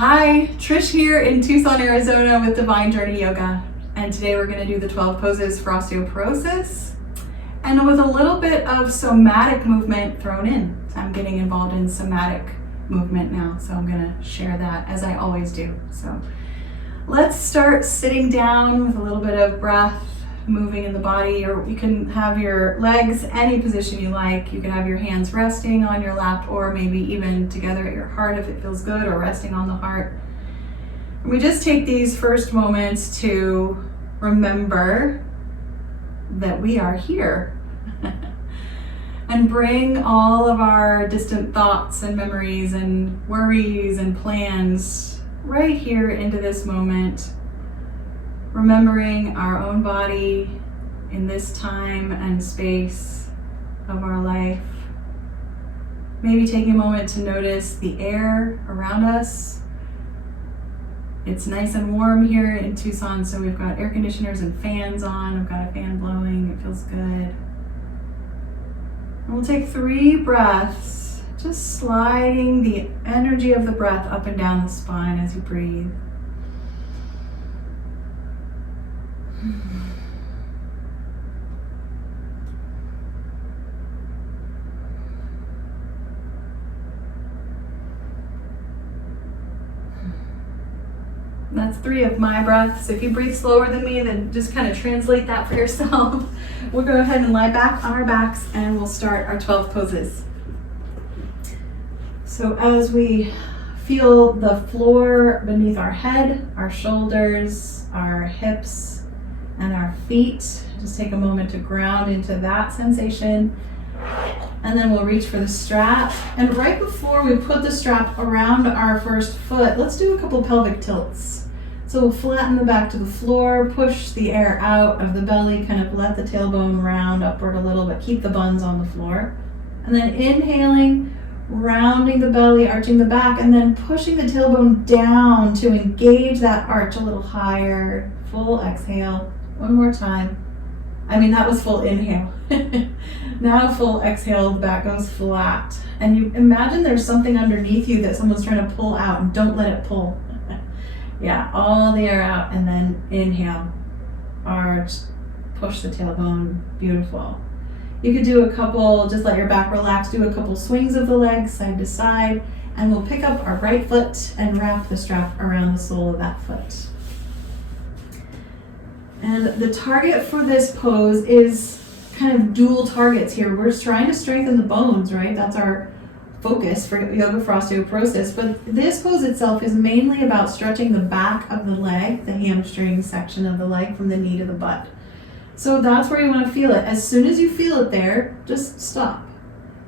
Hi, Trish here in Tucson, Arizona with Divine Journey Yoga. And today we're going to do the 12 poses for osteoporosis and with a little bit of somatic movement thrown in. I'm getting involved in somatic movement now, so I'm going to share that as I always do. So let's start sitting down with a little bit of breath moving in the body, or you can have your legs any position you like. You can have your hands resting on your lap or maybe even together at your heart if it feels good, or resting on the heart. And we just take these first moments to remember that we are here and bring all of our distant thoughts and memories and worries and plans right here into this moment, remembering our own body in this time and space of our life. Maybe taking a moment to notice the air around us. It's nice and warm here in Tucson, so we've got air conditioners and fans on. I've got a fan blowing, it feels good. And we'll take 3 breaths, just sliding the energy of the breath up and down the spine as you breathe. That's 3 of my breaths. If you breathe slower than me, then just kind of translate that for yourself. We'll go ahead and lie back on our backs and we'll start our 12 poses. So as we feel the floor beneath our head, our shoulders, our hips, and our feet, just take a moment to ground into that sensation. And then we'll reach for the strap. And right before we put the strap around our first foot, let's do a couple pelvic tilts. So we'll flatten the back to the floor, push the air out of the belly, kind of let the tailbone round upward a little, but keep the buns on the floor. And then inhaling, rounding the belly, arching the back, and then pushing the tailbone down to engage that arch a little higher. Full exhale. One more time. That was full inhale. Now full exhale, the back goes flat. And you imagine there's something underneath you that someone's trying to pull out, and don't let it pull. Yeah, all the air out, and then inhale. Arch, push the tailbone, beautiful. You could do a couple, just let your back relax, do a couple swings of the legs side to side, and we'll pick up our right foot and wrap the strap around the sole of that foot. And the target for this pose is kind of dual targets here. We're trying to strengthen the bones, right? That's our focus for yoga for osteoporosis. But this pose itself is mainly about stretching the back of the leg, the hamstring section of the leg from the knee to the butt. So that's where you want to feel it. As soon as you feel it there, just stop.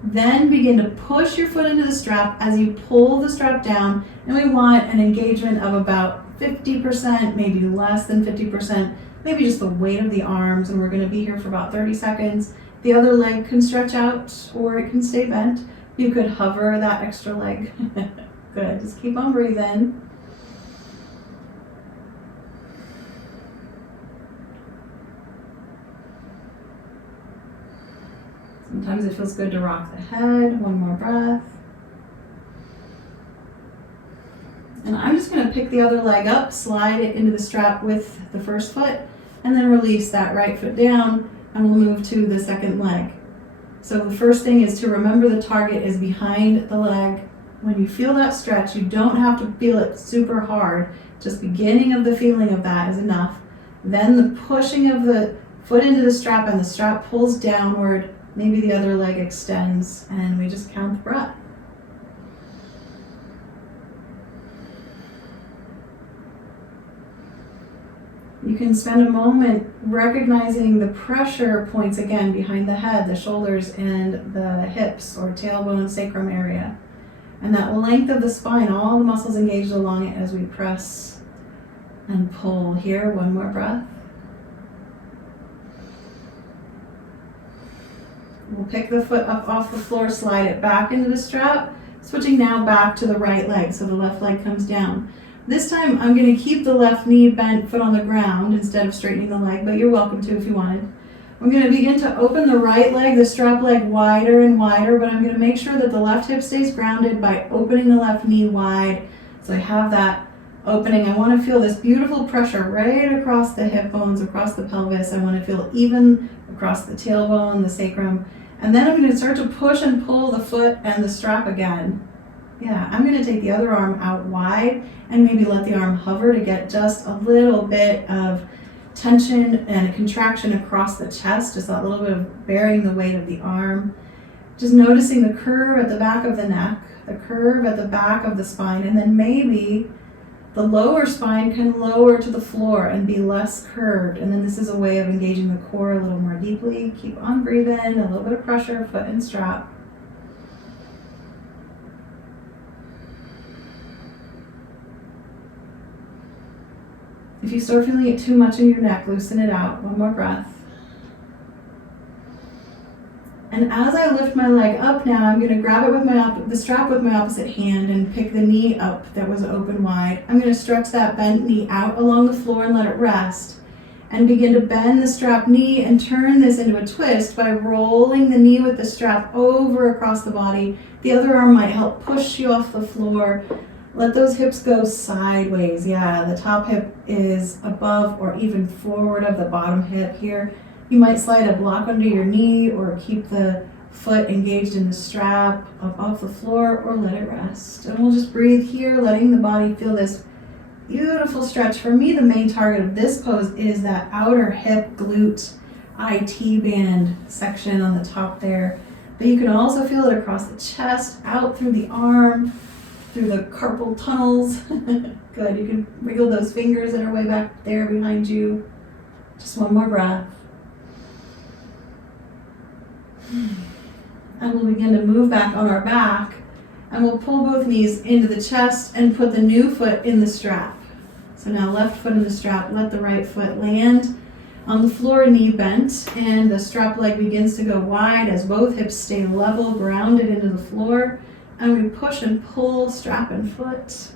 Then begin to push your foot into the strap as you pull the strap down. And we want an engagement of about 50%, maybe less than 50%. Maybe just the weight of the arms, and we're going to be here for about 30 seconds. The other leg can stretch out or it can stay bent. You could hover that extra leg. Good, just keep on breathing. Sometimes it feels good to rock the head. One more breath. And I'm just going to pick the other leg up, slide it into the strap with the first foot, and then release that right foot down, and we'll move to the second leg. So the first thing is to remember the target is behind the leg. When you feel that stretch, you don't have to feel it super hard. Just beginning of the feeling of that is enough. Then the pushing of the foot into the strap, and the strap pulls downward. Maybe the other leg extends, and we just count the breath. You can spend a moment recognizing the pressure points again behind the head, the shoulders, and the hips or tailbone sacrum area. And that length of the spine, all the muscles engaged along it as we press and pull. Here, one more breath. We'll pick the foot up off the floor, slide it back into the strap, switching now back to the right leg, so the left leg comes down. This time I'm going to keep the left knee bent, foot on the ground instead of straightening the leg, but you're welcome to if you wanted. I'm going to begin to open the right leg, the strap leg, wider and wider, but I'm going to make sure that the left hip stays grounded by opening the left knee wide, So I have that opening. I want to feel this beautiful pressure right across the hip bones, across the pelvis. I want to feel even across the tailbone, the sacrum. And then I'm going to start to push and pull the foot and the strap again. Yeah, I'm going to take the other arm out wide and maybe let the arm hover to get just a little bit of tension and contraction across the chest, just that little bit of bearing the weight of the arm. Just noticing the curve at the back of the neck, the curve at the back of the spine, and then maybe the lower spine can lower to the floor and be less curved. And then this is a way of engaging the core a little more deeply. Keep on breathing, a little bit of pressure, foot and strap. If you start feeling it too much in your neck, loosen it out. One more breath. And as I lift my leg up now, I'm going to grab it with the strap with my opposite hand and pick the knee up that was open wide. I'm going to stretch that bent knee out along the floor and let it rest. And begin to bend the strap knee and turn this into a twist by rolling the knee with the strap over across the body. The other arm might help push you off the floor. Let those hips go sideways. Yeah, the top hip is above or even forward of the bottom hip here. You might slide a block under your knee or keep the foot engaged in the strap up off the floor or let it rest. And we'll just breathe here, letting the body feel this beautiful stretch. For me, the main target of this pose is that outer hip glute IT band section on the top there. But you can also feel it across the chest, out through the arm, through the carpal tunnels. Good, you can wiggle those fingers that are way back there behind you. Just one more breath. And we'll begin to move back on our back, and we'll pull both knees into the chest and put the new foot in the strap. So now left foot in the strap, let the right foot land on the floor, knee bent, and the strap leg begins to go wide as both hips stay level, grounded into the floor, and we push and pull strap and foot.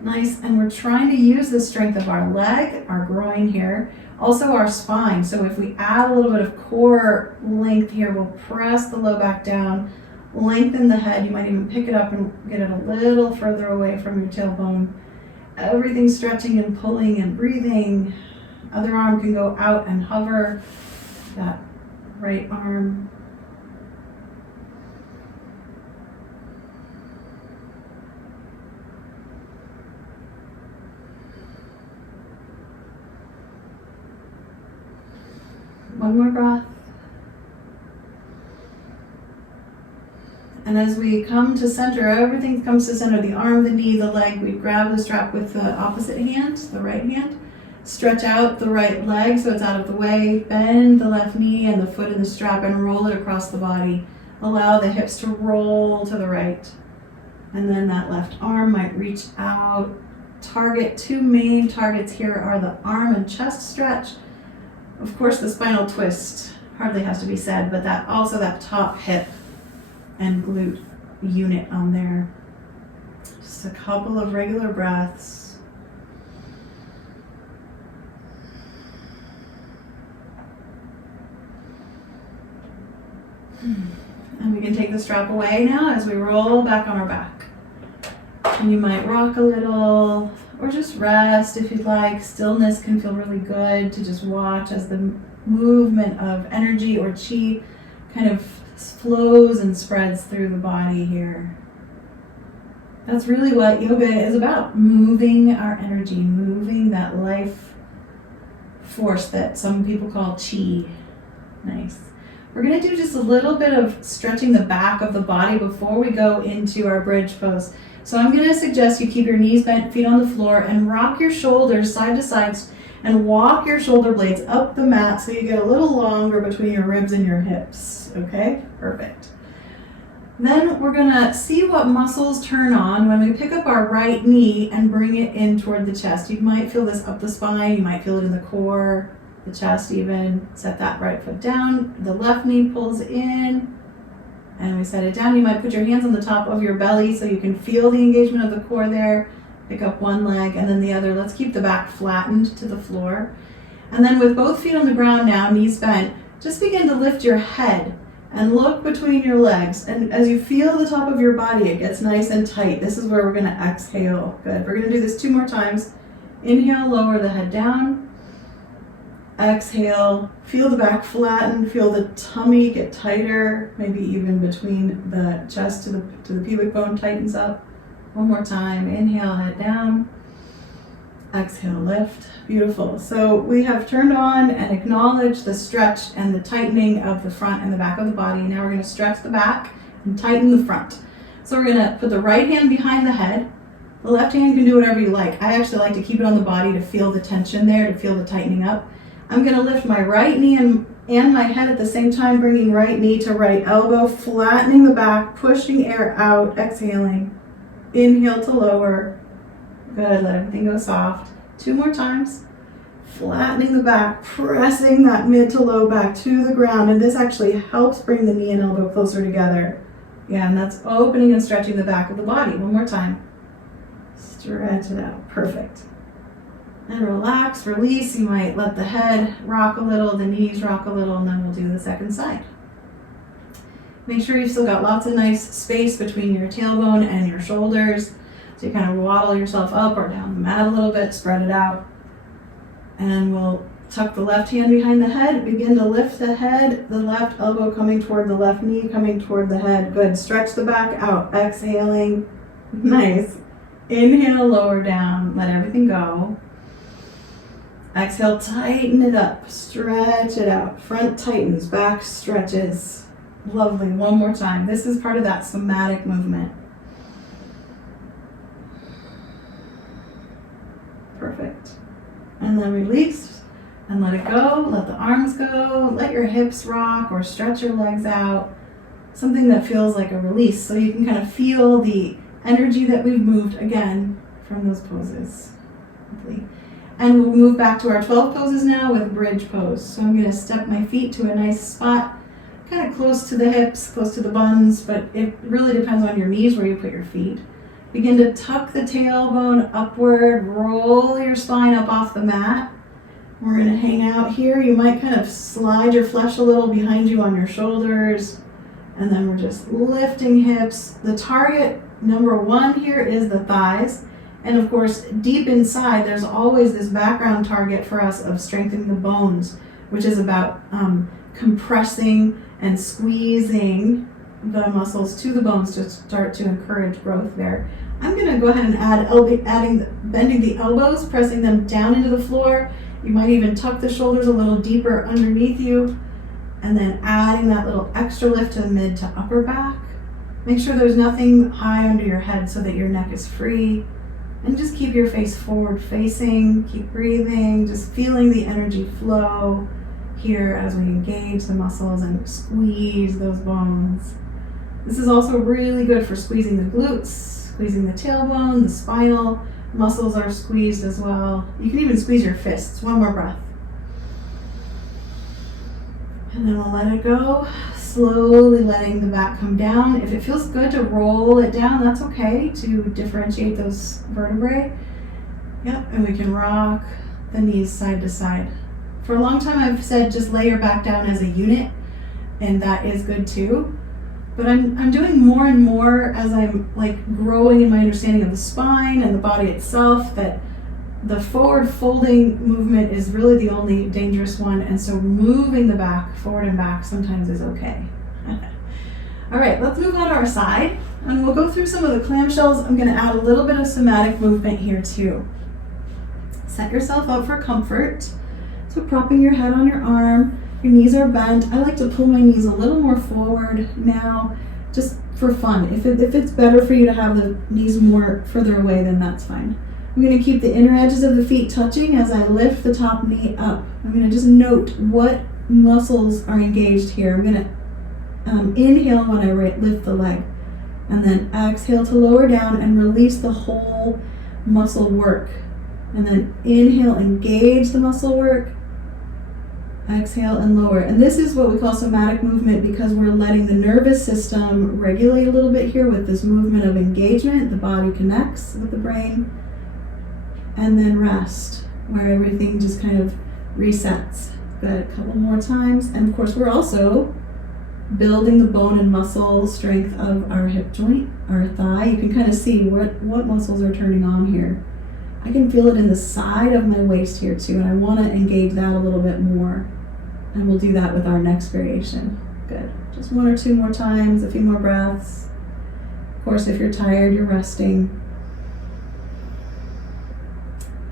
Nice, and we're trying to use the strength of our leg, our groin here, also our spine. So if we add a little bit of core length here, we'll press the low back down, lengthen the head. You might even pick it up and get it a little further away from your tailbone. Everything stretching and pulling and breathing. Other arm can go out and hover. That right arm. One more breath. And as we come to center, everything comes to center, the arm, the knee, the leg. We grab the strap with the opposite hand, the right hand. Stretch out the right leg so it's out of the way. Bend the left knee and the foot in the strap and roll it across the body. Allow the hips to roll to the right. And then that left arm might reach out. Two main targets here are the arm and chest stretch. Of course, the spinal twist hardly has to be said, but that top hip and glute unit on there. Just a couple of regular breaths. And we can take the strap away now as we roll back on our back. And you might rock a little, or just rest if you'd like. Stillness can feel really good to just watch as the movement of energy or chi kind of flows and spreads through the body here. That's really what yoga is about, moving our energy, moving that life force that some people call chi. Nice. We're going to do just a little bit of stretching the back of the body before we go into our bridge pose. So I'm going to suggest you keep your knees bent, feet on the floor, and rock your shoulders side to side and walk your shoulder blades up the mat so you get a little longer between your ribs and your hips. Okay? Perfect. Then we're going to see what muscles turn on when we pick up our right knee and bring it in toward the chest. You might feel this up the spine. You might feel it in the core, the chest even. Set that right foot down. The left knee pulls in. And we set it down. You might put your hands on the top of your belly so you can feel the engagement of the core there. Pick up one leg and then the other. Let's keep the back flattened to the floor. And then with both feet on the ground now, knees bent, just begin to lift your head And look between your legs. And as you feel the top of your body, it gets nice and tight. This is where we're going to exhale. Good. We're going to do this 2 more times. Inhale, lower the head down. Exhale, feel the back flatten, feel the tummy get tighter, maybe even between the chest to the pubic bone tightens up. One more time. Inhale, head down. Exhale, lift. Beautiful. So we have turned on and acknowledged the stretch and the tightening of the front and the back of the body. Now we're going to stretch the back and tighten the front. So we're going to put the right hand behind the head. The left hand can do whatever you like. I actually like to keep it on the body to feel the tension there, to feel the tightening up. I'm going to lift my right knee and my head at the same time, bringing right knee to right elbow, flattening the back, pushing air out, exhaling. Inhale to lower. Good, let everything go soft. 2 more times. Flattening the back, pressing that mid to low back to the ground. And this actually helps bring the knee and elbow closer together. Yeah, and that's opening and stretching the back of the body. One more time. Stretch it out. Perfect. And relax, release. You might let the head rock a little, the knees rock a little, and then we'll do the second side. Make sure you've still got lots of nice space between your tailbone and your shoulders. So you kind of waddle yourself up or down the mat a little bit, spread it out. And we'll tuck the left hand behind the head, begin to lift the head, the left elbow coming toward the left knee, coming toward the head. Good, stretch the back out, exhaling. Nice. Inhale, lower down, let everything go. Exhale, tighten it up, stretch it out. Front tightens, back stretches. Lovely, one more time. This is part of that somatic movement. Perfect. And then release and let it go. Let the arms go. Let your hips rock or stretch your legs out. Something that feels like a release, so you can kind of feel the energy that we've moved again from those poses. Lovely. And we'll move back to our 12 poses now with bridge pose. So I'm going to step my feet to a nice spot, kind of close to the hips, close to the buns, but it really depends on your knees where you put your feet. Begin to tuck the tailbone upward, roll your spine up off the mat. We're going to hang out here. You might kind of slide your flesh a little behind you on your shoulders, and then we're just lifting hips. The target, number 1 here, is the thighs. And of course, deep inside, there's always this background target for us of strengthening the bones, which is about compressing and squeezing the muscles to the bones to start to encourage growth there. I'm going to go ahead and add bending the elbows, pressing them down into the floor. You might even tuck the shoulders a little deeper underneath you, and then adding that little extra lift to the mid to upper back. Make sure there's nothing high under your head so that your neck is free. And just keep your face forward facing, keep breathing, just feeling the energy flow here as we engage the muscles and squeeze those bones. This is also really good for squeezing the glutes, squeezing the tailbone, the spinal muscles are squeezed as well. You can even squeeze your fists. One more breath. And then we'll let it go, slowly letting the back come down. If it feels good to roll it down, that's okay, to differentiate those vertebrae. Yep, and we can rock the knees side to side. For a long time I've said just lay your back down as a unit, and that is good too. But I'm doing more and more as I'm growing in my understanding of the spine and the body itself, that the forward folding movement is really the only dangerous one, and so moving the back forward and back sometimes is okay. All right, let's move on to our side, and we'll go through some of the clamshells. I'm going to add a little bit of somatic movement here too. Set yourself up for comfort. So propping your head on your arm, your knees are bent. I like to pull my knees a little more forward now, just for fun. If it's better for you to have the knees more further away, then that's fine. I'm going to keep the inner edges of the feet touching as I lift the top knee up. I'm going to just note what muscles are engaged here. I'm going to inhale when I lift the leg, and then exhale to lower down and release the whole muscle work. And then inhale, engage the muscle work, exhale and lower. And this is what we call somatic movement because we're letting the nervous system regulate a little bit here with this movement of engagement. The body connects with the brain. And then rest, where everything just kind of resets. Good, a couple more times. And of course, we're also building the bone and muscle strength of our hip joint, our thigh. You can kind of see what muscles are turning on here. I can feel it in the side of my waist here too, and I want to engage that a little bit more. And we'll do that with our next variation. Good. Just 1 or 2 more times, a few more breaths. Of course, if you're tired, you're resting.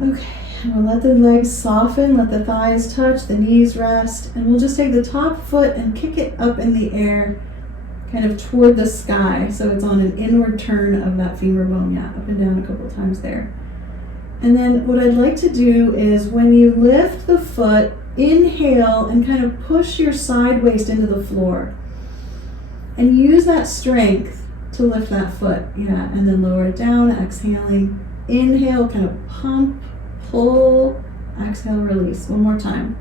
Okay, and we'll let the legs soften, let the thighs touch, the knees rest, and we'll just take the top foot and kick it up in the air, kind of toward the sky, so it's on an inward turn of that femur bone. Yeah, up and down a couple times there. And then what I'd like to do is when you lift the foot, inhale and kind of push your side waist into the floor. And use that strength to lift that foot. Yeah, and then lower it down, exhaling. Inhale, kind of pump, pull, exhale, release. One more time.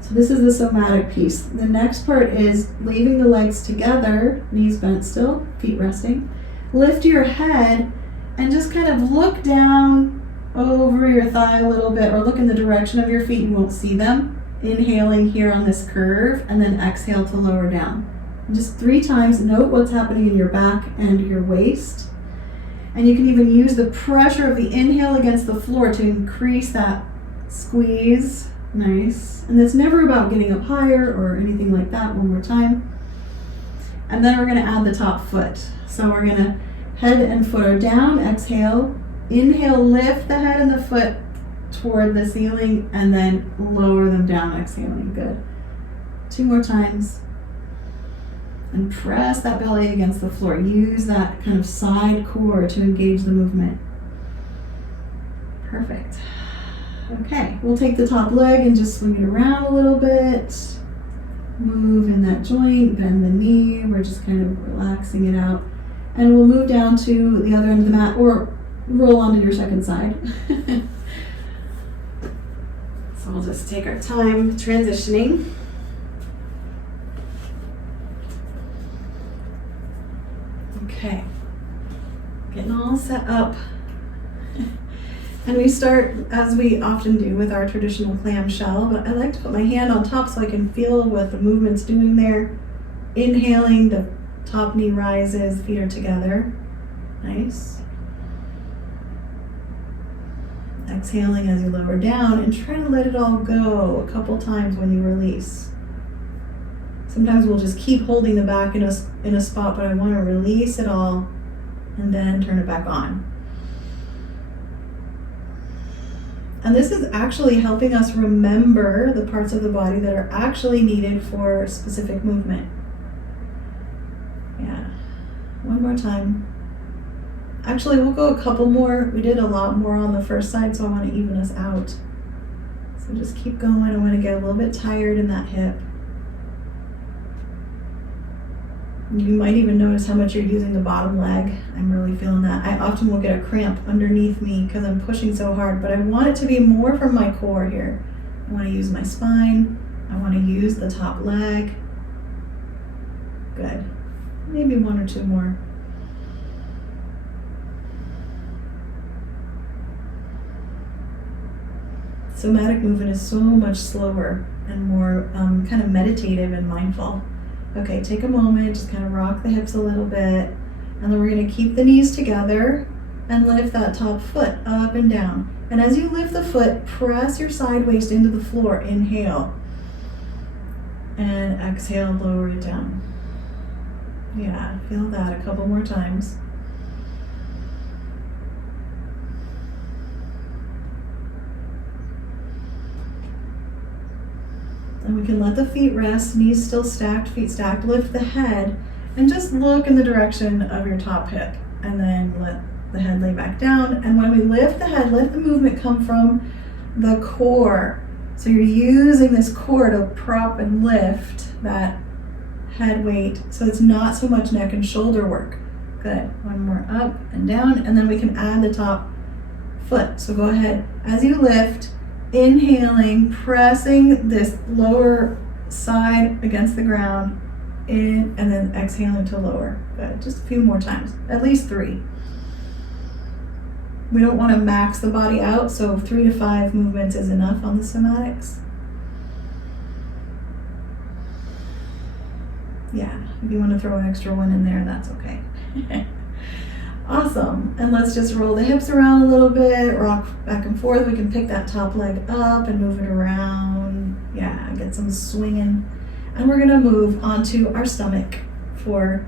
So this is the somatic piece. The next part is leaving the legs together, knees bent still, feet resting. Lift your head and just kind of look down over your thigh a little bit, or look in the direction of your feet. You won't see them. Inhaling here on this curve, and then exhale to lower down. And just 3 times, note what's happening in your back and your waist. And you can even use the pressure of the inhale against the floor to increase that squeeze. Nice. And it's never about getting up higher or anything like that. One more time. And then we're going to add the top foot. So we're going to head and foot are down. Exhale. Inhale, lift the head and the foot toward the ceiling, and then lower them down, exhaling. Good. 2 more times. And press that belly against the floor. Use that kind of side core to engage the movement. Perfect. Okay, we'll take the top leg and just swing it around a little bit. Move in that joint, bend the knee. We're just kind of relaxing it out. And we'll move down to the other end of the mat, or roll onto your second side. So we'll just take our time transitioning. Okay, getting all set up. And we start, as we often do, with our traditional clamshell, but I like to put my hand on top so I can feel what the movement's doing there. Inhaling, the top knee rises, feet are together. Nice. Exhaling as you lower down, and try to let it all go a couple times when you release. Sometimes we'll just keep holding the back in a spot, but I want to release it all and then turn it back on. And this is actually helping us remember the parts of the body that are actually needed for specific movement. Yeah. One more time. Actually, we'll go a couple more. We did a lot more on the first side, so I want to even us out. So just keep going. I want to get a little bit tired in that hip. You might even notice how much you're using the bottom leg. I'm really feeling that. I often will get a cramp underneath me because I'm pushing so hard, but I want it to be more from my core here. I want to use my spine. I want to use the top leg. Good. Maybe 1 or 2 more. Somatic movement is so much slower and more kind of meditative and mindful. Okay, take a moment, just kind of rock the hips a little bit, and then we're going to keep the knees together and lift that top foot up and down. And as you lift the foot, press your side waist into the floor. Inhale. And exhale, lower it down. Yeah, feel that a couple more times. And we can let the feet rest, knees still stacked, feet stacked. Lift the head and just look in the direction of your top hip. And then let the head lay back down. And when we lift the head, let the movement come from the core. So you're using this core to prop and lift that head weight. So it's not so much neck and shoulder work. Good. One more up and down. And then we can add the top foot. So go ahead. As you lift, inhaling, pressing this lower side against the ground, in, and then exhaling to lower. Good, just a few more times, at least 3. We don't want to max the body out, so 3 to 5 movements is enough on the somatics. If you want to throw an extra one in there, that's okay. Awesome. And let's just roll the hips around a little bit, rock back and forth. We can pick that top leg up and move it around. Yeah, get some swinging. And we're gonna move onto our stomach for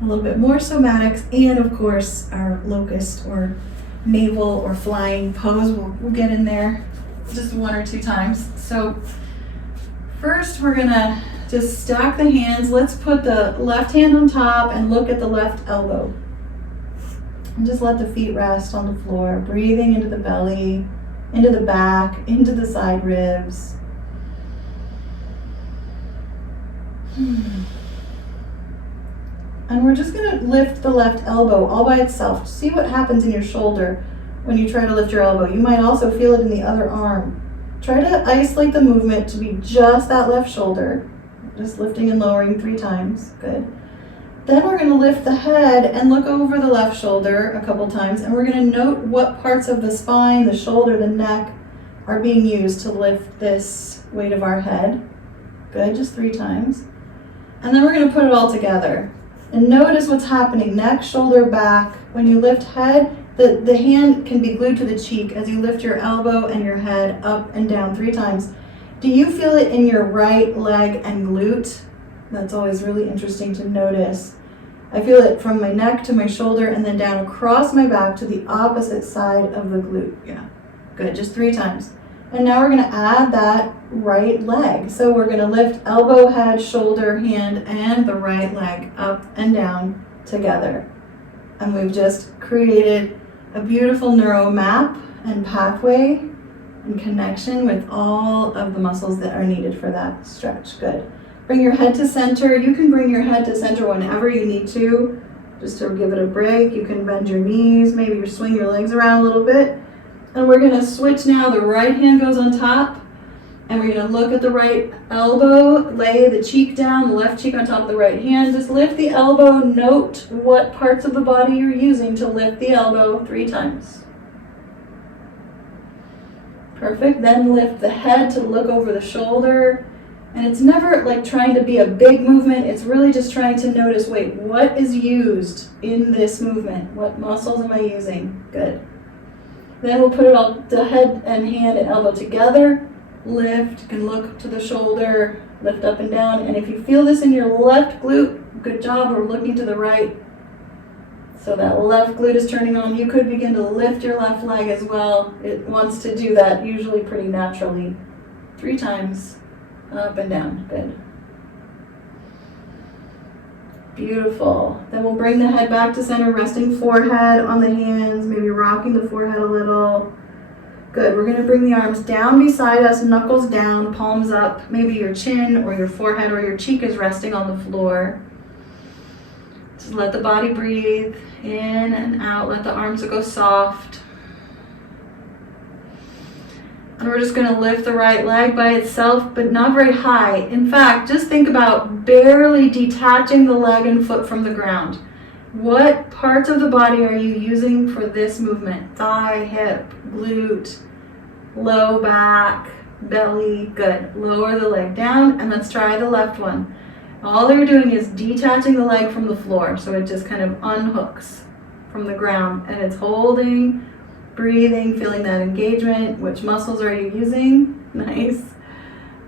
a little bit more somatics, and of course our locust or navel or flying pose. We'll get in there just 1 or 2 times. So first we're gonna just stack the hands. Let's put the left hand on top and look at the left elbow. And just let the feet rest on the floor, breathing into the belly, into the back, into the side ribs. And we're just gonna lift the left elbow all by itself. See what happens in your shoulder when you try to lift your elbow. You might also feel it in the other arm. Try to isolate the movement to be just that left shoulder. Just lifting and lowering 3 times, good. Then we're gonna lift the head and look over the left shoulder a couple times, and we're gonna note what parts of the spine, the shoulder, the neck are being used to lift this weight of our head. Good, just 3 times. And then we're gonna put it all together. And notice what's happening, neck, shoulder, back. When you lift head, the hand can be glued to the cheek as you lift your elbow and your head up and down 3 times. Do you feel it in your right leg and glute? That's always really interesting to notice. I feel it from my neck to my shoulder and then down across my back to the opposite side of the glute. Yeah, good, just 3 times. And now we're gonna add that right leg. So we're gonna lift elbow, head, shoulder, hand, and the right leg up and down together. And we've just created a beautiful neuro map and pathway and connection with all of the muscles that are needed for that stretch. Good. Bring your head to center. You can bring your head to center whenever you need to, just to give it a break. You can bend your knees, maybe you swing your legs around a little bit. And we're gonna switch now. The right hand goes on top, and we're gonna look at the right elbow, lay the cheek down, the left cheek on top of the right hand. Just lift the elbow, note what parts of the body you're using to lift the elbow 3 times. Perfect, then lift the head to look over the shoulder. And it's never like trying to be a big movement, it's really just trying to notice, wait, what is used in this movement? What muscles am I using? Good. Then we'll put it all, the head and hand and elbow together. Lift, you can look to the shoulder, lift up and down. And if you feel this in your left glute, good job, we're looking to the right. So that left glute is turning on. You could begin to lift your left leg as well. It wants to do that usually pretty naturally. 3 times, up and down, good. Beautiful. Then we'll bring the head back to center, resting forehead on the hands, maybe rocking the forehead a little. Good. We're going to bring the arms down beside us, knuckles down, palms up. Maybe your chin or your forehead or your cheek is resting on the floor. Just let the body breathe in and out. Let the arms go soft. And we're just going to lift the right leg by itself, but not very high. In fact, just think about barely detaching the leg and foot from the ground. What parts of the body are you using for this movement? Thigh, hip, glute, low back, belly. Good. Lower the leg down, and let's try the left one. All you're doing is detaching the leg from the floor, so it just kind of unhooks from the ground, and it's holding, breathing, feeling that engagement. Which muscles are you using? Nice.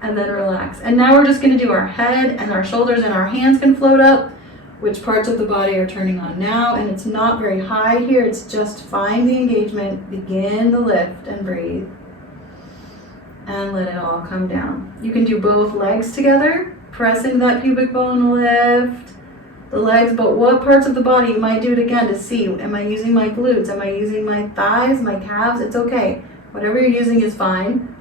And then relax. And now we're just going to do our head and our shoulders, and our hands can float up. Which parts of the body are turning on now? And it's not very high here. It's just find the engagement, begin the lift, and breathe. And let it all come down. You can do both legs together. Press into that pubic bone, lift the legs, but what parts of the body? You might do it again to see, am I using my glutes? Am I using my thighs, my calves? It's okay. Whatever you're using is fine.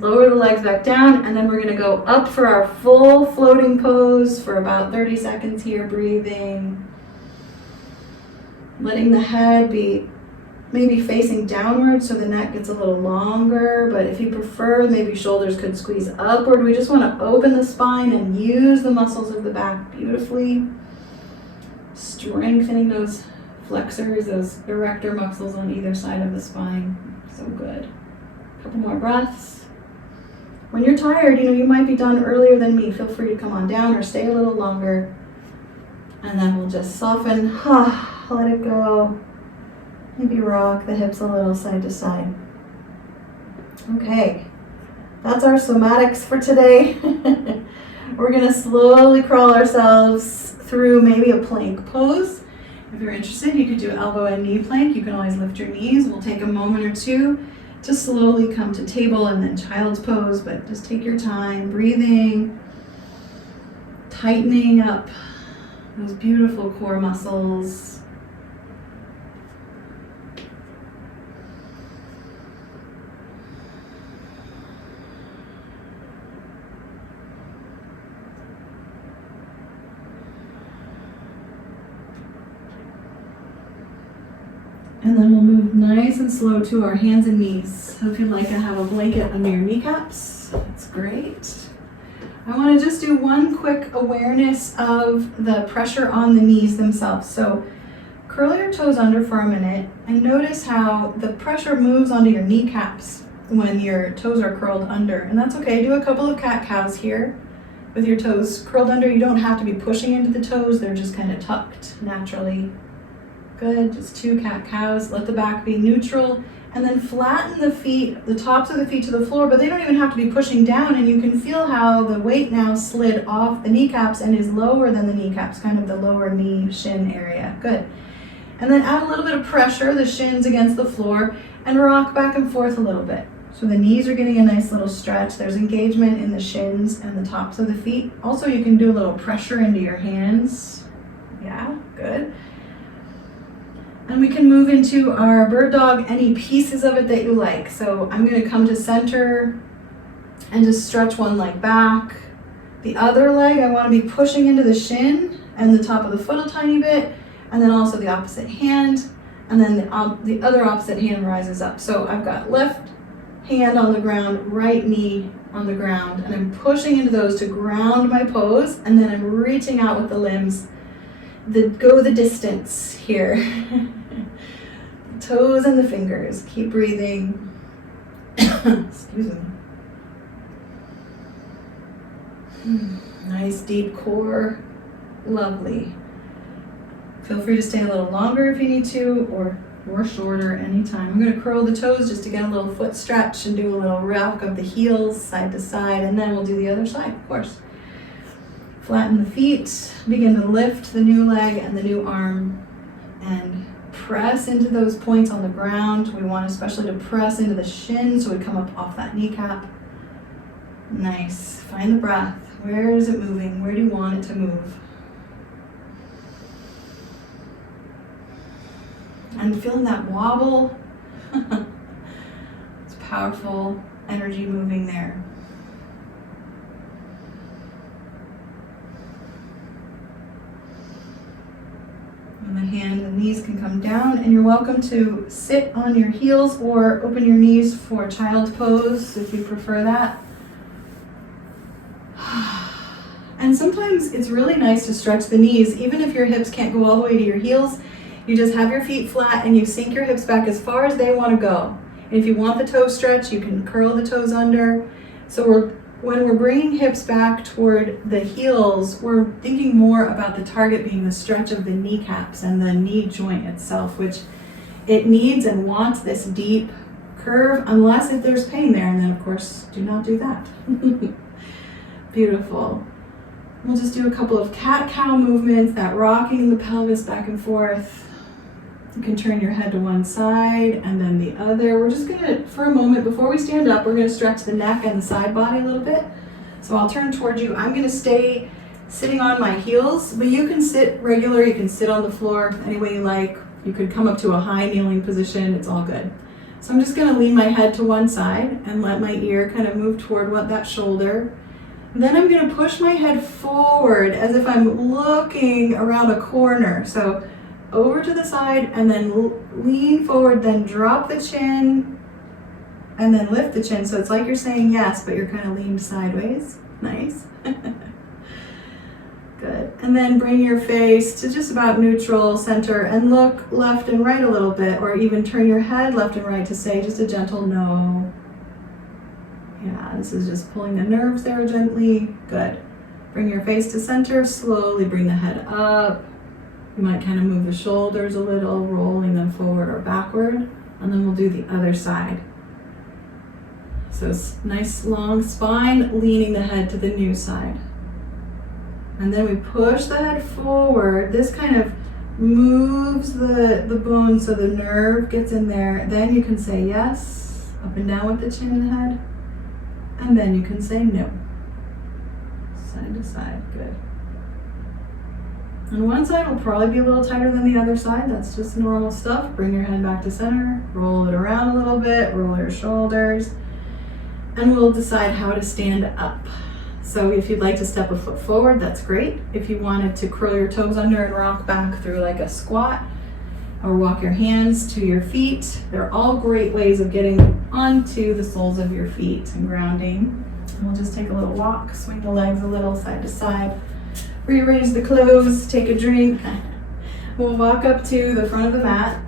Lower the legs back down, and then we're gonna go up for our full floating pose for about 30 seconds here, breathing. Letting the head be maybe facing downward so the neck gets a little longer, but if you prefer, maybe shoulders could squeeze upward. We just wanna open the spine and use the muscles of the back beautifully. Strengthening those flexors, those erector muscles on either side of the spine. So good. A couple more breaths. When you're tired, you might be done earlier than me. Feel free to come on down or stay a little longer. And then we'll just soften, let it go. Maybe rock the hips a little side to side. Okay, that's our somatics for today. We're gonna slowly crawl ourselves through maybe a plank pose. If you're interested, you could do elbow and knee plank. You can always lift your knees. We'll take a moment or two to slowly come to table and then child's pose, but just take your time, breathing, tightening up those beautiful core muscles. And then we'll move nice and slow to our hands and knees. So if you'd like to have a blanket under your kneecaps, that's great. I want to just do one quick awareness of the pressure on the knees themselves. So curl your toes under for a minute and notice how the pressure moves onto your kneecaps when your toes are curled under. And that's okay. Do a couple of cat-cows here with your toes curled under. You don't have to be pushing into the toes. They're just kind of tucked naturally. Good, just 2 cat-cows. Let the back be neutral. And then flatten the feet, the tops of the feet to the floor, but they don't even have to be pushing down. And you can feel how the weight now slid off the kneecaps and is lower than the kneecaps, kind of the lower knee shin area. Good. And then add a little bit of pressure, the shins against the floor, and rock back and forth a little bit. So the knees are getting a nice little stretch. There's engagement in the shins and the tops of the feet. Also, you can do a little pressure into your hands. Yeah, good. And we can move into our bird dog, any pieces of it that you like. So I'm going to come to center and just stretch one leg back. The other leg, I want to be pushing into the shin and the top of the foot a tiny bit, and then also the opposite hand, and then the other opposite hand rises up. So I've got left hand on the ground, right knee on the ground, and I'm pushing into those to ground my pose, and then I'm reaching out with the limbs. Go the distance here. Toes and the fingers. Keep breathing. Excuse me. Nice deep core. Lovely. Feel free to stay a little longer if you need to, or shorter anytime. I'm going to curl the toes just to get a little foot stretch and do a little rock of the heels side to side, and then we'll do the other side, of course. Flatten the feet, begin to lift the new leg and the new arm, and press into those points on the ground. We want especially to press into the shin so we come up off that kneecap. Nice. Find the breath. Where is it moving? Where do you want it to move? And feeling that wobble. It's powerful energy moving there. And the hand and knees can come down, and you're welcome to sit on your heels or open your knees for child pose if you prefer that. And sometimes it's really nice to stretch the knees, even if your hips can't go all the way to your heels. You just have your feet flat and you sink your hips back as far as they want to go. And if you want the toe stretch, you can curl the toes under. So when we're bringing hips back toward the heels, we're thinking more about the target being the stretch of the kneecaps and the knee joint itself, which it needs and wants this deep curve, unless if there's pain there, and then of course, do not do that. Beautiful. We'll just do a couple of cat-cow movements, that rocking the pelvis back and forth. You can turn your head to one side and then the other. We're just gonna, for a moment, before we stand up, we're gonna stretch the neck and the side body a little bit. So I'll turn towards you. I'm gonna stay sitting on my heels, but you can sit regular, you can sit on the floor any way you like. You could come up to a high kneeling position, it's all good. So I'm just gonna lean my head to one side and let my ear kind of move toward that shoulder. And then I'm gonna push my head forward as if I'm looking around a corner. So over to the side and then lean forward, then drop the chin and then lift the chin. So it's like you're saying yes, but you're kind of leaned sideways. Nice. Good. And then bring your face to just about neutral center and look left and right a little bit, or even turn your head left and right to say just a gentle no. Yeah, this is just pulling the nerves there gently. Good. Bring your face to center, slowly bring the head up. You might kind of move the shoulders a little, rolling them forward or backward, and then we'll do the other side. So nice long spine, leaning the head to the new side. And then we push the head forward. This kind of moves the bone so the nerve gets in there. Then you can say yes, up and down with the chin and the head. And then you can say no. Side to side, good. And one side will probably be a little tighter than the other side. That's just normal stuff. Bring your head back to center, roll it around a little bit, roll your shoulders, and we'll decide how to stand up. So if you'd like to step a foot forward, that's great. If you wanted to curl your toes under and rock back through like a squat, or walk your hands to your feet, they're all great ways of getting onto the soles of your feet and grounding. And we'll just take a little walk, swing the legs a little side to side, rearrange the clothes, take a drink. We'll walk up to the front of the mat.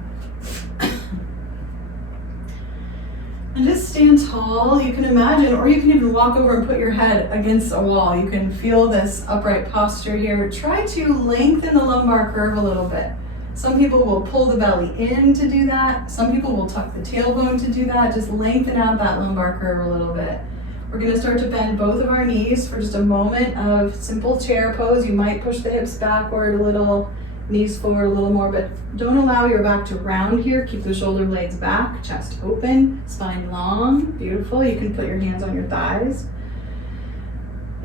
And just stand tall. You can imagine, or you can even walk over and put your head against a wall. You can feel this upright posture here. Try to lengthen the lumbar curve a little bit. Some people will pull the belly in to do that. Some people will tuck the tailbone to do that. Just lengthen out that lumbar curve a little bit. We're going to start to bend both of our knees for just a moment of simple chair pose. You might push the hips backward a little, knees forward a little more, but don't allow your back to round here. Keep the shoulder blades back, chest open, spine long. Beautiful. You can put your hands on your thighs,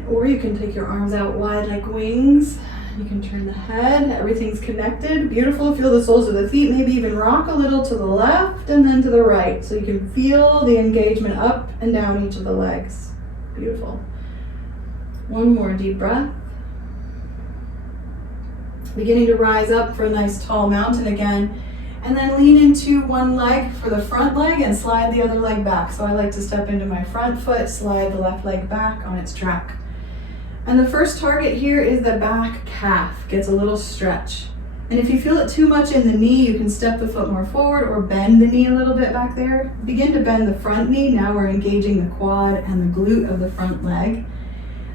or you can take your arms out wide like wings. You can turn the head. Everything's connected. Beautiful. Feel the soles of the feet. Maybe even rock a little to the left and then to the right, so you can feel the engagement up and down each of the legs. Beautiful. One more deep breath. Beginning to rise up for a nice tall mountain again, and then lean into one leg for the front leg and slide the other leg back. So I like to step into my front foot, slide the left leg back on its track. And the first target here is the back calf, gets a little stretch. And if you feel it too much in the knee, you can step the foot more forward or bend the knee a little bit back there. Begin to bend the front knee. Now we're engaging the quad and the glute of the front leg.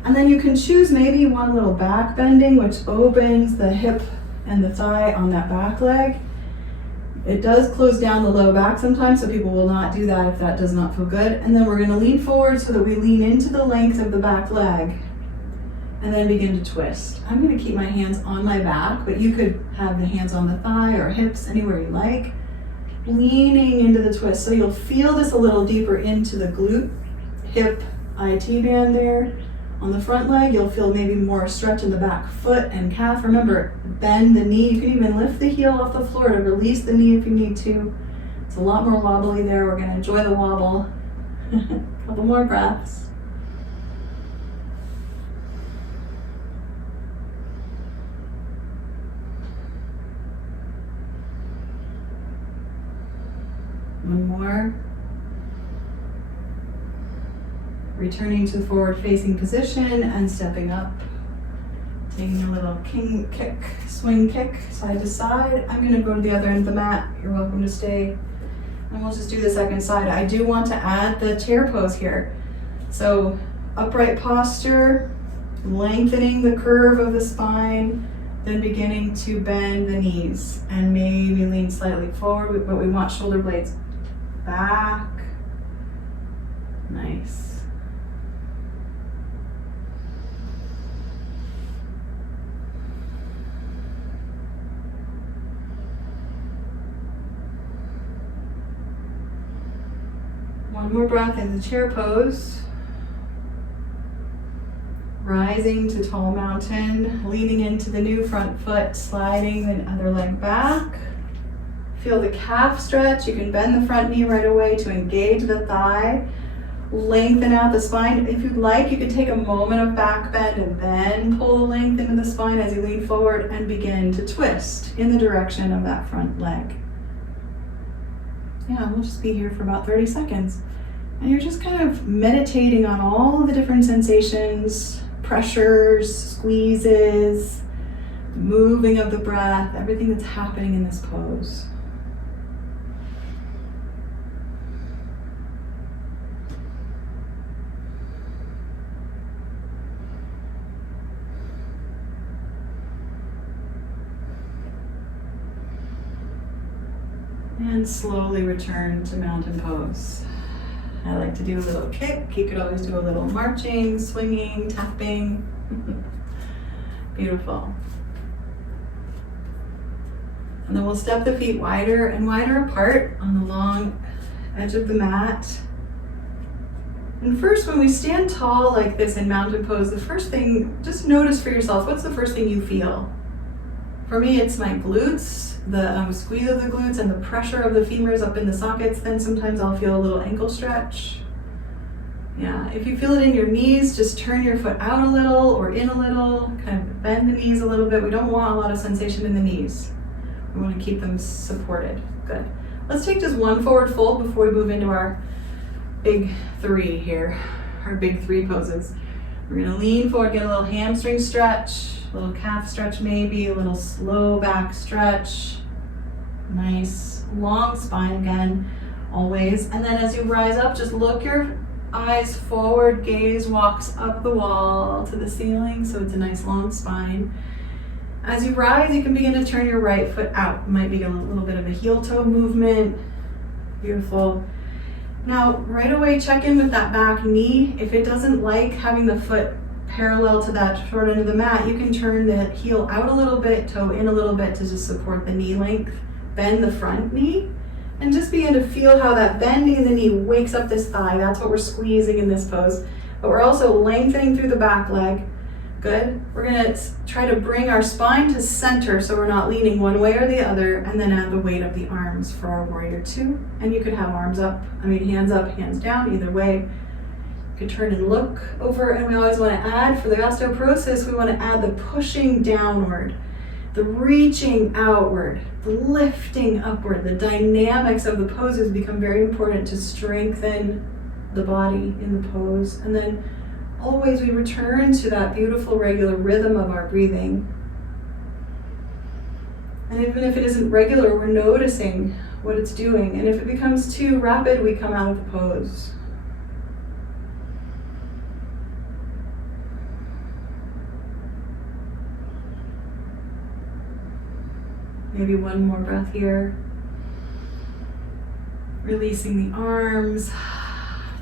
And then you can choose maybe one little back bending, which opens the hip and the thigh on that back leg. It does close down the low back sometimes, so people will not do that if that does not feel good. And then we're going to lean forward so that we lean into the length of the back leg, and then begin to twist. I'm going to keep my hands on my back, but you could have the hands on the thigh or hips, anywhere you like. Leaning into the twist, so you'll feel this a little deeper into the glute, hip, IT band there. On the front leg, you'll feel maybe more stretch in the back foot and calf. Remember, bend the knee. You can even lift the heel off the floor to release the knee if you need to. It's a lot more wobbly there. We're going to enjoy the wobble. A couple more breaths. One more. Returning to the forward facing position and stepping up. Taking a little king kick, swing kick, side to side. I'm going to go to the other end of the mat. You're welcome to stay. And we'll just do the second side. I do want to add the chair pose here. So upright posture, lengthening the curve of the spine, then beginning to bend the knees and maybe lean slightly forward, but we want shoulder blades back. Nice. One more breath in the chair pose. Rising to tall mountain, leaning into the new front foot, sliding the other leg back. Feel the calf stretch. You can bend the front knee right away to engage the thigh. Lengthen out the spine. If you'd like, you can take a moment of back bend and then pull the length into the spine as you lean forward and begin to twist in the direction of that front leg. Yeah, we'll just be here for about 30 seconds. And you're just kind of meditating on all the different sensations, pressures, squeezes, moving of the breath, everything that's happening in this pose. And slowly return to mountain pose. I like to do a little kick. You could always do a little marching, swinging, tapping. Beautiful. And then we'll step the feet wider and wider apart on the long edge of the mat. And first, when we stand tall like this in mountain pose, the first thing, just notice for yourself, what's the first thing you feel? For me, it's my glutes, the squeeze of the glutes and the pressure of the femurs up in the sockets. Then sometimes I'll feel a little ankle stretch. Yeah, if you feel it in your knees, just turn your foot out a little or in a little, kind of bend the knees a little bit. We don't want a lot of sensation in the knees. We want to keep them supported. Good. Let's take just one forward fold before we move into our big three here, our big three poses. We're going to lean forward, get a little hamstring stretch, a little calf stretch maybe, a little slow back stretch. Nice long spine again, always. And then as you rise up, just look your eyes forward, gaze walks up the wall to the ceiling, so it's a nice long spine. As you rise, you can begin to turn your right foot out. It might be a little bit of a heel toe movement. Beautiful. Now, right away, check in with that back knee. If it doesn't like having the foot parallel to that short end of the mat, you can turn the heel out a little bit, toe in a little bit to just support the knee length. Bend the front knee and just begin to feel how that bending in the knee wakes up this thigh. That's what we're squeezing in this pose. But we're also lengthening through the back leg. Good. We're going to try to bring our spine to center so we're not leaning one way or the other, and then add the weight of the arms for our warrior two. And you could have hands up, hands down, either way. You could turn and look over, and we always want to add, for the osteoporosis, we want to add the pushing downward, the reaching outward, the lifting upward. The dynamics of the poses become very important to strengthen the body in the pose. And then always we return to that beautiful regular rhythm of our breathing. And even if it isn't regular, we're noticing what it's doing. And if it becomes too rapid, we come out of the pose. Maybe one more breath here. Releasing the arms.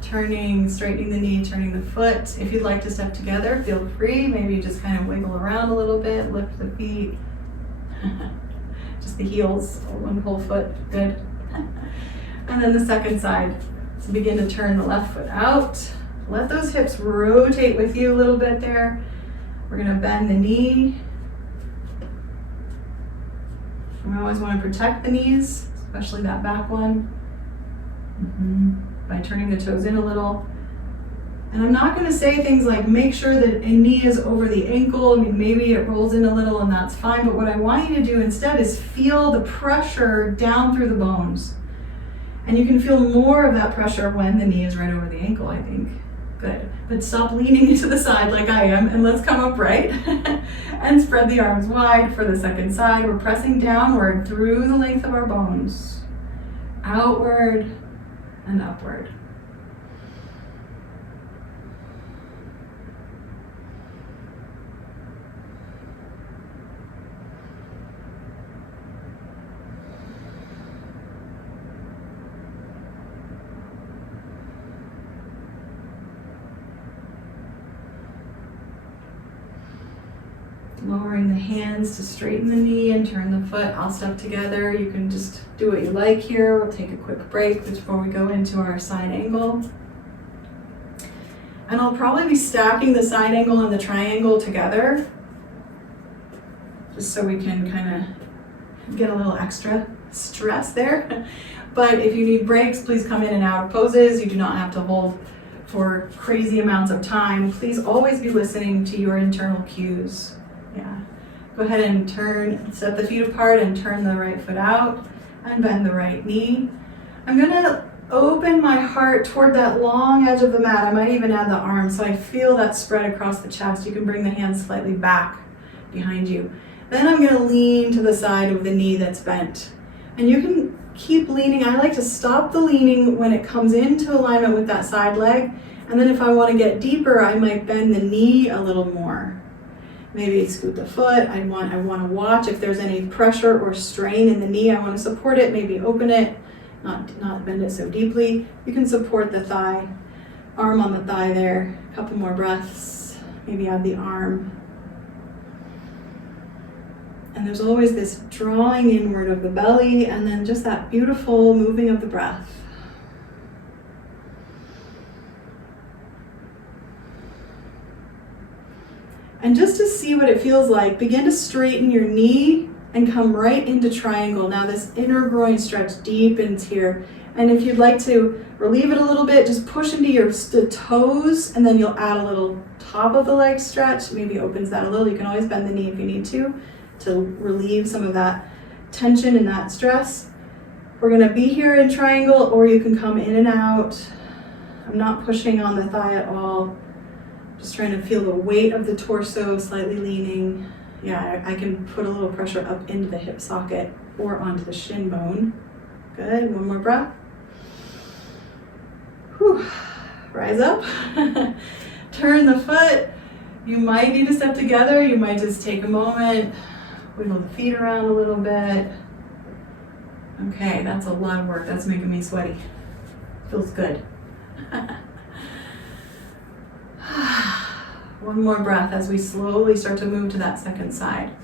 Turning, straightening the knee, turning the foot. If you'd like to step together, feel free. Maybe just kind of wiggle around a little bit, lift the feet. Just the heels, one whole foot, good. And then the second side. So begin to turn the left foot out. Let those hips rotate with you a little bit there. We're gonna bend the knee. We always want to protect the knees, especially that back one. By turning the toes in a little. And I'm not going to say things like make sure that a knee is over the ankle. I mean, maybe it rolls in a little and that's fine, but what I want you to do instead is feel the pressure down through the bones. And you can feel more of that pressure when the knee is right over the ankle, I think. Good. But stop leaning into the side like I am, and let's come upright and spread the arms wide for the second side. We're pressing downward through the length of our bones, outward and upward. Lowering the hands to straighten the knee and turn the foot. I'll step together. You can just do what you like here. We'll take a quick break before we go into our side angle. And I'll probably be stacking the side angle and the triangle together, just so we can kind of get a little extra stress there. But if you need breaks, please come in and out of poses. You do not have to hold for crazy amounts of time. Please always be listening to your internal cues. Yeah. Go ahead and turn, set the feet apart and turn the right foot out and bend the right knee. I'm gonna open my heart toward that long edge of the mat. I might even add the arms so I feel that spread across the chest. You can bring the hands slightly back behind you. Then I'm gonna lean to the side of the knee that's bent. And you can keep leaning. I like to stop the leaning when it comes into alignment with that side leg. And then if I wanna get deeper, I might bend the knee a little more. Maybe scoot the foot. I want to watch if there's any pressure or strain in the knee. I want to support it, maybe open it, not bend it so deeply. You can support the thigh, arm on the thigh there. A couple more breaths. Maybe add the arm. And there's always this drawing inward of the belly and then just that beautiful moving of the breath. And just to see what it feels like, begin to straighten your knee and come right into triangle. Now this inner groin stretch deepens here. And if you'd like to relieve it a little bit, just push into the toes and then you'll add a little top of the leg stretch. Maybe opens that a little. You can always bend the knee if you need to relieve some of that tension and that stress. We're gonna be here in triangle, or you can come in and out. I'm not pushing on the thigh at all. Just trying to feel the weight of the torso, slightly leaning. Yeah, I can put a little pressure up into the hip socket or onto the shin bone. Good, one more breath. Whew. Rise up. Turn the foot. You might need to step together. You might just take a moment, wiggle the feet around a little bit. Okay, that's a lot of work. That's making me sweaty. Feels good. One more breath as we slowly start to move to that second side.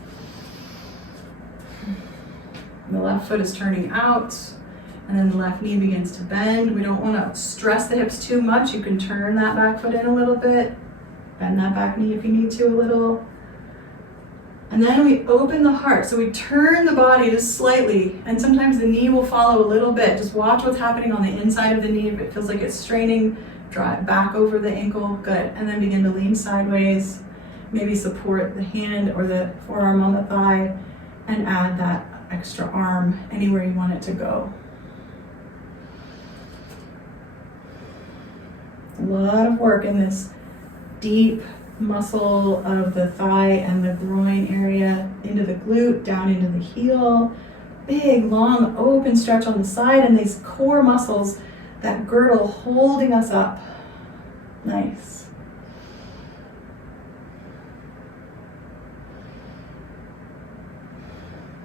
The left foot is turning out, and then the left knee begins to bend. We don't want to stress the hips too much. You can turn that back foot in a little bit, bend that back knee if you need to a little. And then we open the heart. So we turn the body just slightly, and sometimes the knee will follow a little bit. Just watch what's happening on the inside of the knee. If it feels like it's straining, draw it back over the ankle. Good. And then begin to lean sideways. Maybe support the hand or the forearm on the thigh and add that extra arm anywhere you want it to go. A lot of work in this deep muscle of the thigh and the groin area, into the glute, down into the heel. Big, long, open stretch on the side, and these core muscles, that girdle holding us up. Nice.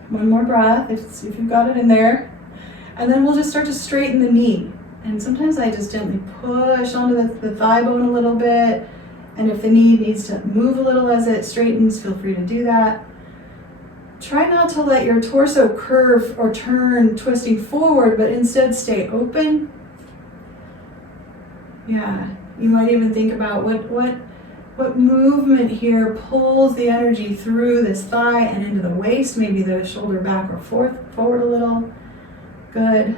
One more breath, if you've got it in there. And then we'll just start to straighten the knee. And sometimes I just gently push onto the thigh bone a little bit. And if the knee needs to move a little as it straightens, feel free to do that. Try not to let your torso curve or turn twisting forward, but instead stay open. Yeah, you might even think about what movement here pulls the energy through this thigh and into the waist, maybe the shoulder back or forward a little. Good.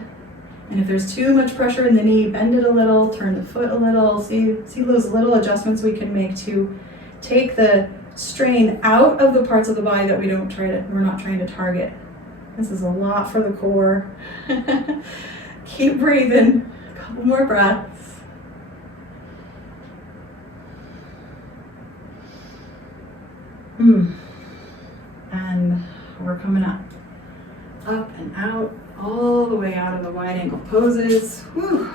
And if there's too much pressure in the knee, bend it a little, turn the foot a little. See those little adjustments we can make to take the strain out of the parts of the body that we're not trying to target. This is a lot for the core. Keep breathing. A couple more breaths. And we're coming up and out, all the way out of the wide angle poses. Whew.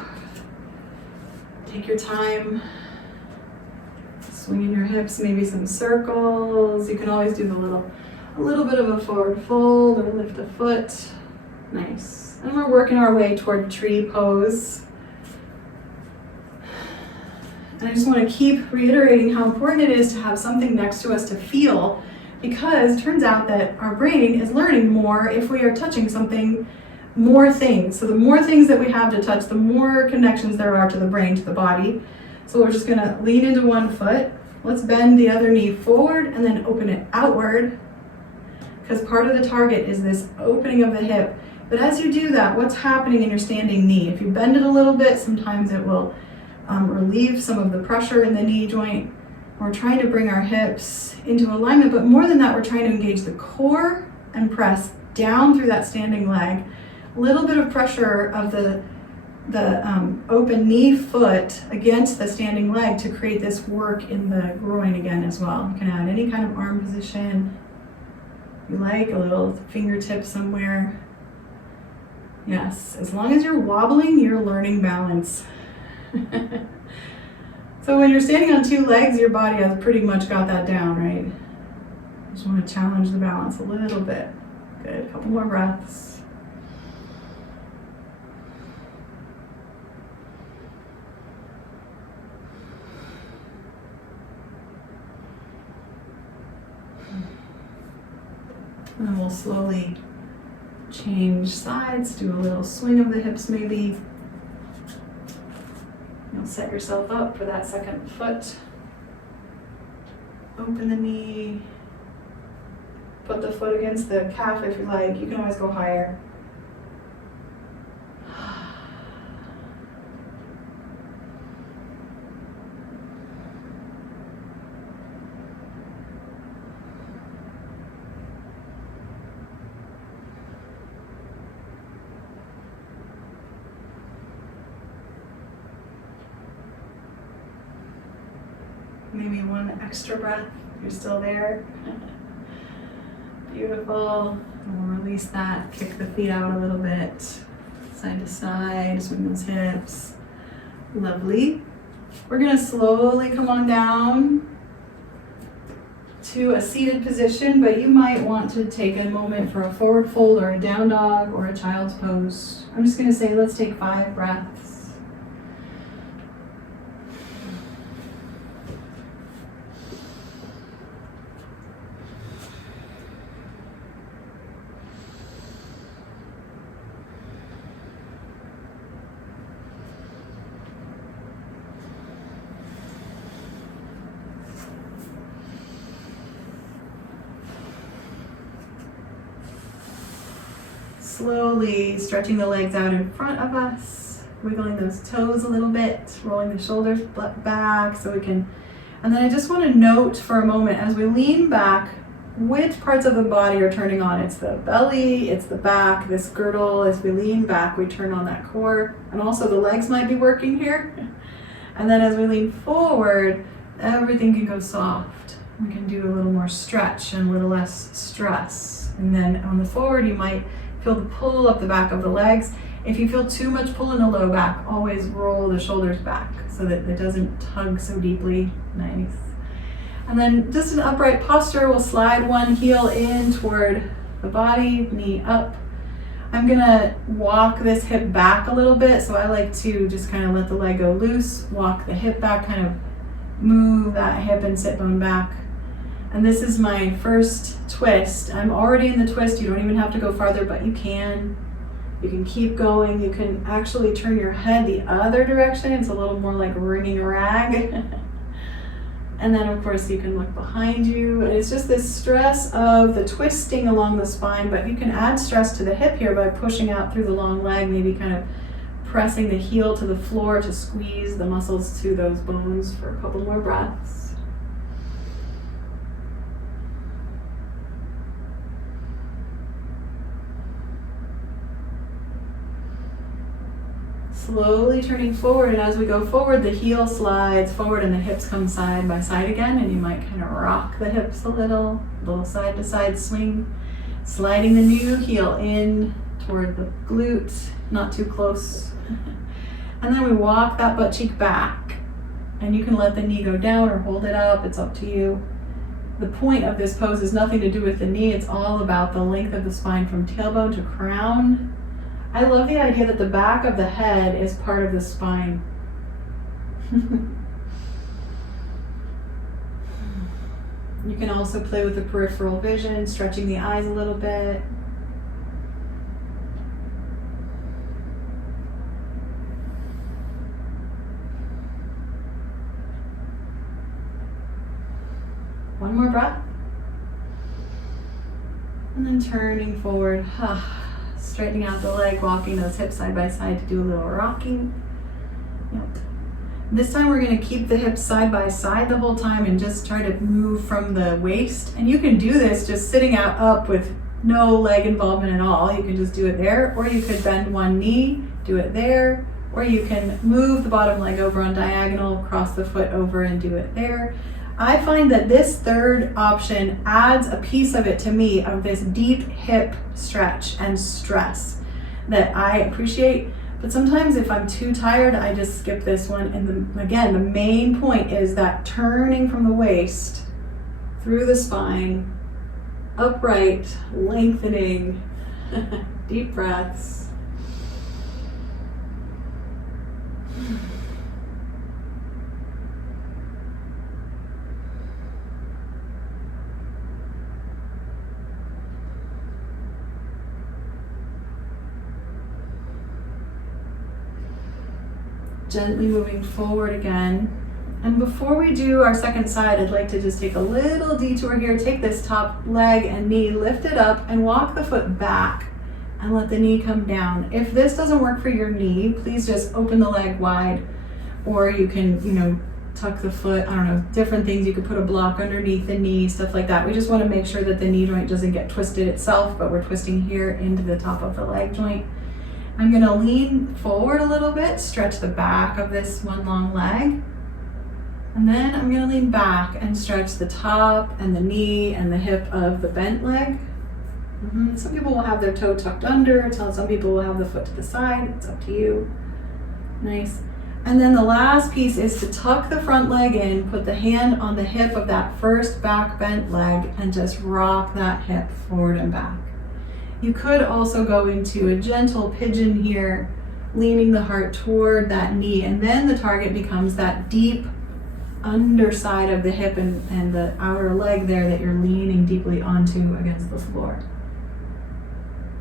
Take your time. Swinging your hips, maybe some circles. You can always do a little bit of a forward fold or lift the foot. Nice. And we're working our way toward tree pose. And I just want to keep reiterating how important it is to have something next to us to feel, because it turns out that our brain is learning more if we are touching something, more things. So the more things that we have to touch, the more connections there are to the brain, to the body. So we're just going to lean into one foot. Let's bend the other knee forward and then open it outward, because part of the target is this opening of the hip. But as you do that, what's happening in your standing knee? If you bend it a little bit, sometimes it will relieve some of the pressure in the knee joint. We're trying to bring our hips into alignment, but more than that, we're trying to engage the core and press down through that standing leg. A little bit of pressure of the open knee foot against the standing leg to create this work in the groin again as well. You can add any kind of arm position you like, a little fingertip somewhere. Yes, as long as you're wobbling, you're learning balance. So when you're standing on two legs, your body has pretty much got that down, right? Just want to challenge the balance a little bit. Good, a couple more breaths. And then we'll slowly change sides, do a little swing of the hips maybe. You'll set yourself up for that second foot. Open the knee. Put the foot against the calf if you like. You can always go higher. Maybe one extra breath. You're still there. Beautiful. And we'll release that. Kick the feet out a little bit. Side to side. Swing those hips. Lovely. We're going to slowly come on down to a seated position, but you might want to take a moment for a forward fold or a down dog or a child's pose. I'm just going to say, let's take 5 breaths. Slowly stretching the legs out in front of us, wiggling those toes a little bit, rolling the shoulders back so we can, and then I just want to note for a moment as we lean back, which parts of the body are turning on. It's the belly, it's the back, this girdle. As we lean back, we turn on that core, and also the legs might be working here. And then as we lean forward, everything can go soft. We can do a little more stretch and a little less stress. And then on the forward, you might feel the pull up the back of the legs. If you feel too much pull in the low back, always roll the shoulders back so that it doesn't tug so deeply. Nice. And then just an upright posture, we'll slide one heel in toward the body, knee up. I'm gonna walk this hip back a little bit, so I like to just kind of let the leg go loose, walk the hip back, kind of move that hip and sit bone back. And this is my first twist. I'm already in the twist. You don't even have to go farther, but you can. You can keep going. You can actually turn your head the other direction. It's a little more like wringing a rag. And then of course you can look behind you. And it's just this stress of the twisting along the spine, but you can add stress to the hip here by pushing out through the long leg, maybe kind of pressing the heel to the floor to squeeze the muscles to those bones for a couple more breaths. Slowly turning forward, and as we go forward, the heel slides forward and the hips come side by side again, and you might kind of rock the hips a little side to side swing, sliding the new heel in toward the glute, not too close. And then we walk that butt cheek back, and you can let the knee go down or hold it up, it's up to you. The point of this pose is nothing to do with the knee, it's all about the length of the spine from tailbone to crown. I love the idea that the back of the head is part of the spine. You can also play with the peripheral vision, stretching the eyes a little bit. One more breath. And then turning forward. Straightening out the leg, walking those hips side by side to do a little rocking. Yep. This time we're going to keep the hips side by side the whole time and just try to move from the waist. And you can do this just sitting out up with no leg involvement at all. You can just do it there, or you could bend one knee, do it there, or you can move the bottom leg over on diagonal, cross the foot over and do it there. I find that this third option adds a piece of it to me of this deep hip stretch and stress that I appreciate. But sometimes if I'm too tired, I just skip this one. And again, the main point is that turning from the waist through the spine upright, lengthening, deep breaths. Gently moving forward again. And before we do our second side, I'd like to just take a little detour here. Take this top leg and knee, lift it up and walk the foot back and let the knee come down. If this doesn't work for your knee, please just open the leg wide, or you can, tuck the foot, I don't know, different things. You could put a block underneath the knee, stuff like that. We just want to make sure that the knee joint doesn't get twisted itself, but we're twisting here into the top of the leg joint. I'm going to lean forward a little bit, stretch the back of this one long leg. And then I'm going to lean back and stretch the top and the knee and the hip of the bent leg. Some people will have their toe tucked under, some people will have the foot to the side. It's up to you. Nice. And then the last piece is to tuck the front leg in, put the hand on the hip of that first back bent leg and just rock that hip forward and back. You could also go into a gentle pigeon here, leaning the heart toward that knee, and then the target becomes that deep underside of the hip and the outer leg there that you're leaning deeply onto against the floor.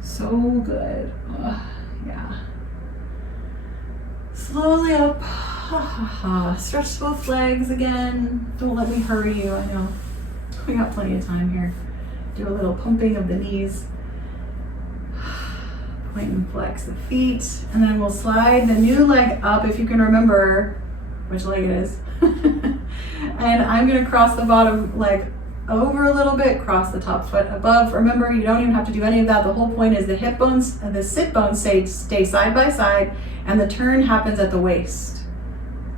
So good. Yeah. Slowly up. Stretch both legs again. Don't let me hurry you. I know we got plenty of time here. Do a little pumping of the knees. Point and flex the feet, and then we'll slide the new leg up, if you can remember which leg it is. And I'm going to cross the bottom leg over a little bit, cross the top foot above. Remember, you don't even have to do any of that. The whole point is the hip bones and the sit bones stay side by side, and the turn happens at the waist.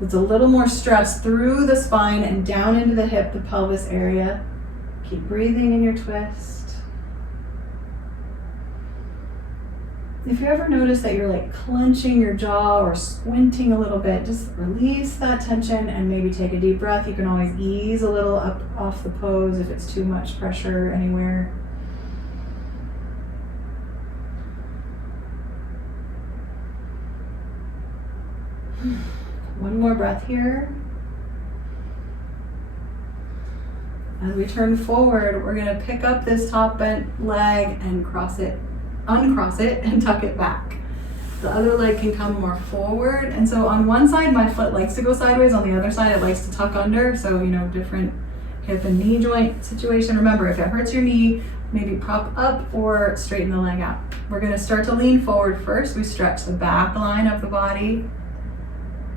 It's a little more stress through the spine and down into the hip, the pelvis area. Keep breathing in your twist. If you ever notice that you're like clenching your jaw or squinting a little bit, just release that tension and maybe take a deep breath. You can always ease a little up off the pose if it's too much pressure anywhere. One more breath here. As we turn forward, we're going to pick up this top bent leg and uncross it and tuck it back. The other leg can come more forward, and so on one side my foot likes to go sideways, on the other side it likes to tuck under, so different hip and knee joint situation. Remember, if it hurts your knee, maybe prop up or straighten the leg out. We're going to start to lean forward first. We stretch the back line of the body,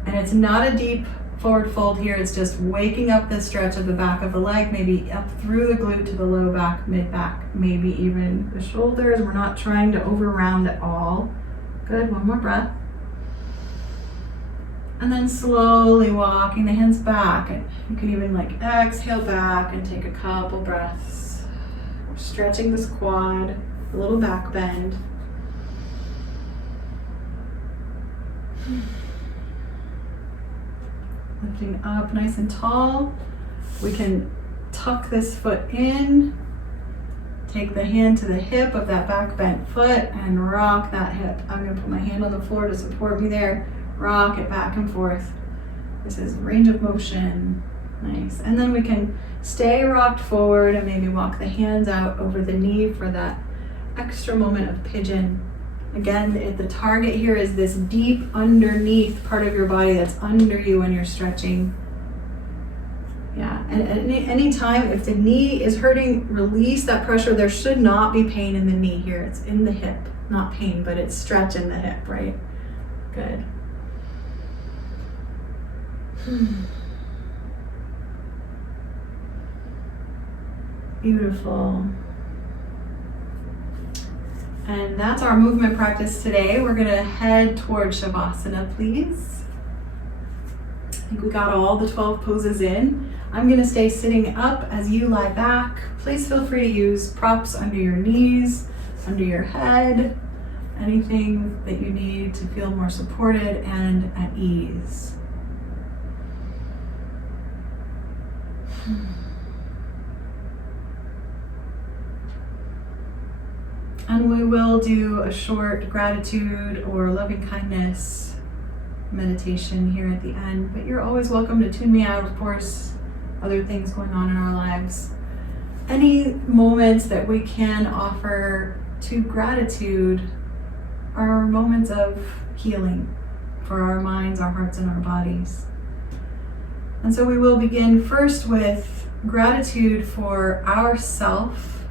and it's not a deep forward fold here, it's just waking up the stretch of the back of the leg, maybe up through the glute to the low back, mid back, maybe even the shoulders. We're not trying to over round at all. Good, one more breath. And then slowly walking the hands back. And you can even exhale back and take a couple breaths. We're stretching this quad, a little back bend. Lifting up nice and tall. We can tuck this foot in, take the hand to the hip of that back bent foot and rock that hip. I'm going to put my hand on the floor to support me there. Rock it back and forth. This is range of motion. Nice. And then we can stay rocked forward and maybe walk the hands out over the knee for that extra moment of pigeon. Again, the target here is this deep underneath part of your body that's under you when you're stretching. Yeah, and any time if the knee is hurting, release that pressure. There should not be pain in the knee here. It's in the hip, not pain, but it's stretch in the hip, right? Good. Beautiful. And that's our movement practice today. We're going to head toward Savasana, please. I think we got all the 12 poses in. I'm going to stay sitting up as you lie back. Please feel free to use props under your knees, under your head, anything that you need to feel more supported and at ease. And we will do a short gratitude or loving kindness meditation here at the end, but you're always welcome to tune me out, of course, other things going on in our lives. Any moments that we can offer to gratitude are moments of healing for our minds, our hearts, and our bodies. And so we will begin first with gratitude for ourself,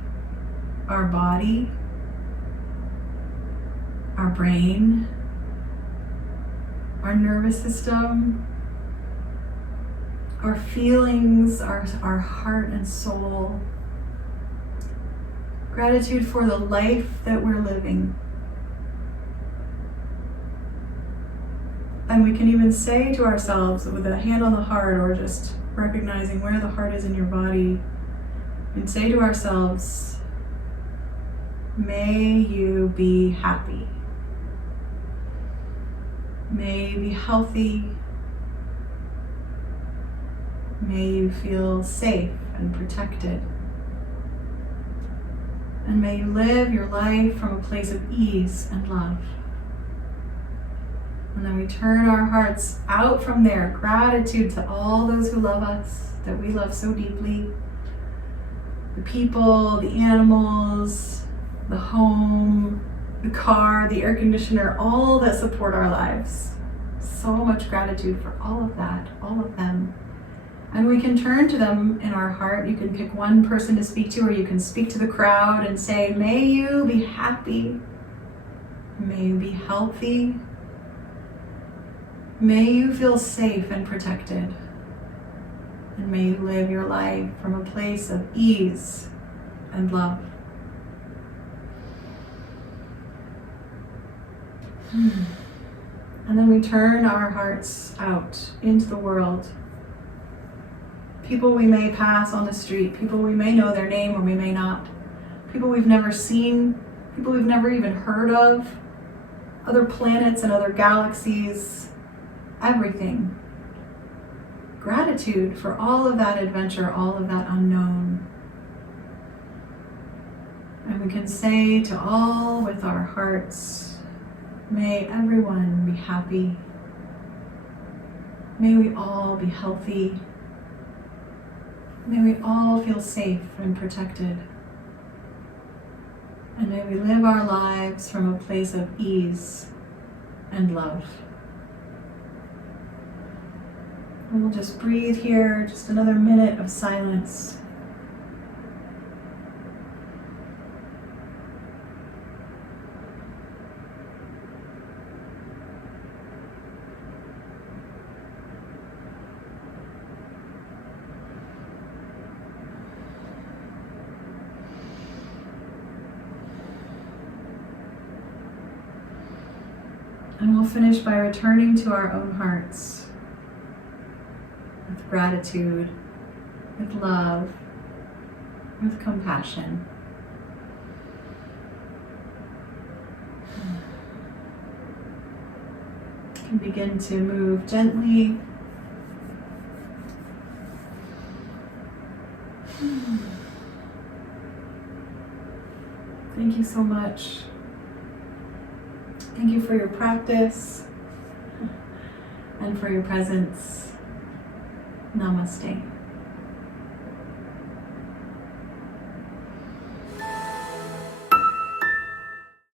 our body, our brain, our nervous system, our feelings, our heart and soul. Gratitude for the life that we're living. And we can even say to ourselves with a hand on the heart, or just recognizing where the heart is in your body, and say to ourselves, may you be happy. May you be healthy. May you feel safe and protected. And may you live your life from a place of ease and love. And then we turn our hearts out from there. Gratitude to all those who love us, that we love so deeply. The people, the animals, the home, the car, the air conditioner, all that support our lives. So much gratitude for all of that, all of them. And we can turn to them in our heart. You can pick one person to speak to, or you can speak to the crowd and say, may you be happy. May you be healthy. May you feel safe and protected. And may you live your life from a place of ease and love. And then we turn our hearts out into the world. People we may pass on the street, people we may know their name or we may not, people we've never seen, people we've never even heard of, other planets and other galaxies, everything. Gratitude for all of that adventure, all of that unknown. And we can say to all with our hearts, may everyone be happy. May we all be healthy. May we all feel safe and protected. And may we live our lives from a place of ease and love. And we'll just breathe here, just another minute of silence. And we'll finish by returning to our own hearts with gratitude, with love, with compassion. You can begin to move gently. Thank you so much. Thank you for your practice and for your presence. Namaste.